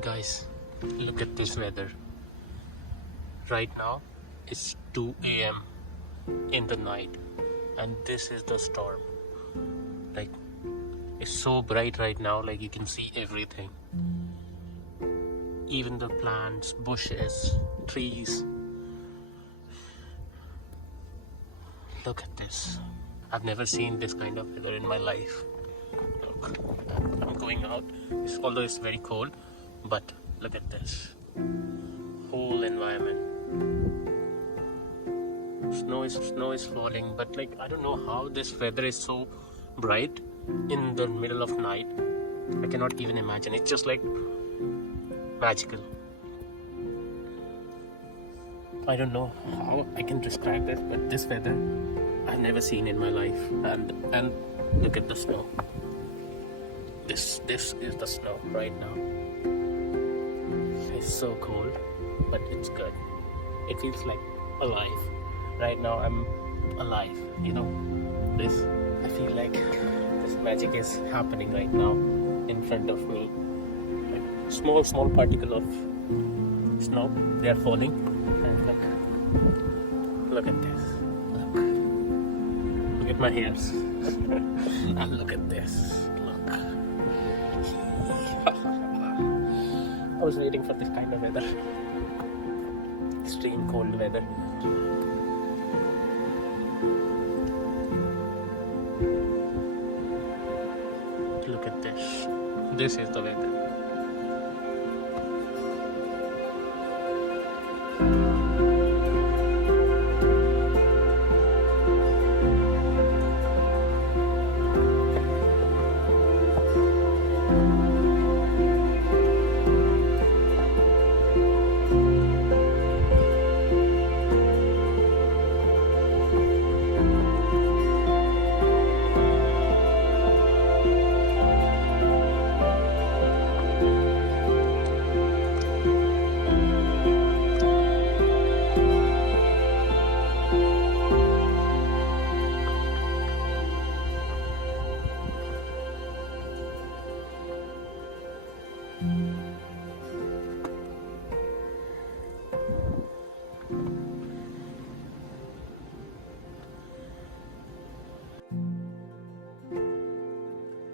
Guys, look at this weather. Right now it's 2 a.m. in the night and this is the storm. Like, it's so bright right now, like you can see everything. Even the plants, bushes, trees. Look at this. I've never seen this kind of weather in my life. Look, I'm going out, although it's very cold, but look at this. Whole environment. Snow is falling, but like I don't know how this weather is so bright in the middle of night. I cannot even imagine. It's just like magical. I don't know how I can describe this, but this weather I've never seen in my life. And look at the snow. This is the snow right now. It's so cold, but it's good. It feels like alive. Right now I'm alive, you know. I feel like this magic is happening right now in front of me. Like small particle of snow, they are falling, and look at this. Look at my hairs. And look at this. Look. I was waiting for this kind of weather. Extreme cold weather. Look at this. This is the weather.